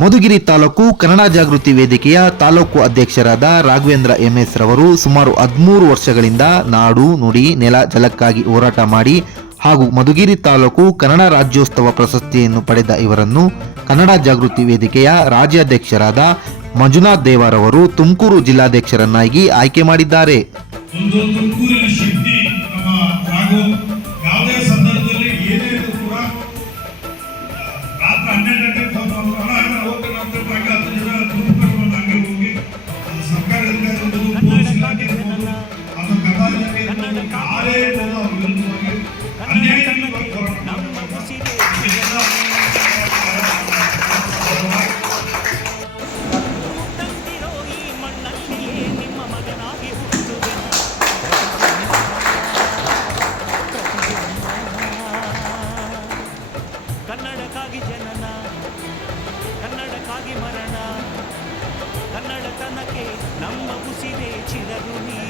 ಮಧುಗಿರಿ ತಾಲೂಕು ಕನ್ನಡ ಜಾಗೃತಿ ವೇದಿಕೆಯ ತಾಲೂಕು ಅಧ್ಯಕ್ಷರಾದ ರಾಘವೇಂದ್ರ ಎಂಎಸ್ ರವರು ಸುಮಾರು 13 ವರ್ಷಗಳಿಂದ ನಾಡು ನುಡಿ ನೆಲ ಜಲಕ್ಕಾಗಿ ಹೋರಾಟ ಮಾಡಿ ಹಾಗೂ ಮಧುಗಿರಿ ತಾಲೂಕು ಕನ್ನಡ ರಾಜ್ಯೋತ್ಸವ ಪ್ರಶಸ್ತಿಯನ್ನು ಪಡೆದ ಇವರನ್ನು ಕನ್ನಡ ಜಾಗೃತಿ ವೇದಿಕೆಯ ರಾಜ್ಯಾಧ್ಯಕ್ಷರಾದ ಮಂಜುನಾಥ್ ದೇವರವರು ತುಮಕೂರು ಜಿಲ್ಲಾಧ್ಯಕ್ಷರನ್ನಾಗಿ ಆಯ್ಕೆ ಮಾಡಿದ್ದಾರೆ. ಕನ್ನಡಕ್ಕಾಗಿ ಜನನ, ಕನ್ನಡಕ್ಕಾಗಿ ಮರಣ, ಕನ್ನಡತನಕ್ಕೆ ನಮ್ಮ ಉಸಿರೇ ಚಿರಋಣಿ.